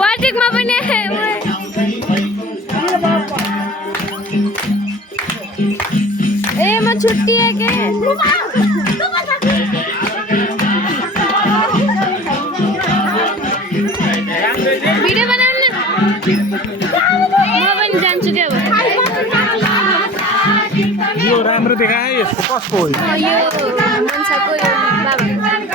वाटिकमा पनि ए म छुट्टिए के भिडियो बनाउनु म पनि जान्छु के अब यो राम्रो देखाए यसको कसको हो यो मान्छेको यो बाबा